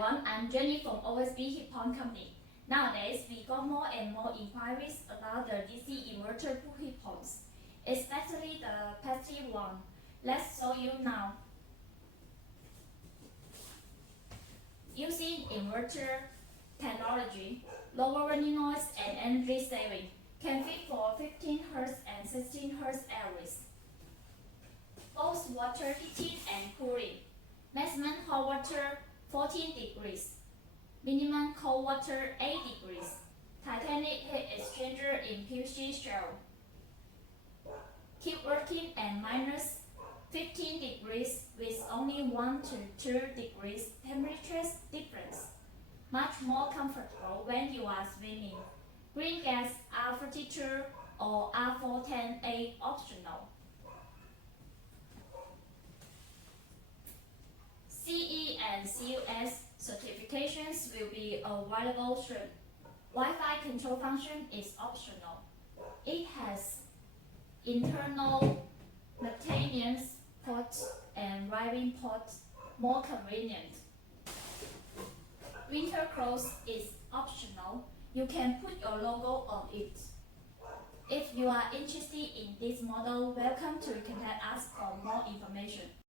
everyone, I'm Jenny from OSB heat pump company. Nowadays, we got more and more inquiries about the DC inverter pool heat pumps, especially the passive one. Let's show you now. Using inverter technology, lower running noise and energy saving can fit for 15 Hz and 16 Hz areas. Both water heating and cooling. Maximum hot water 14 degrees. Minimum cold water 8 degrees. Titanic heat exchanger in PVC shell. Keep working at minus 15 degrees with only 1 to 2 degrees temperature difference. Much more comfortable when you are swimming. Green gas R32 or R410A optional. CE and CUS certifications will be available soon. Wi-Fi control function is optional. It has internal maintenance ports and driving ports, more convenient. Winter clothes is optional. You can put your logo on it. If you are interested in this model, welcome to contact us for more information.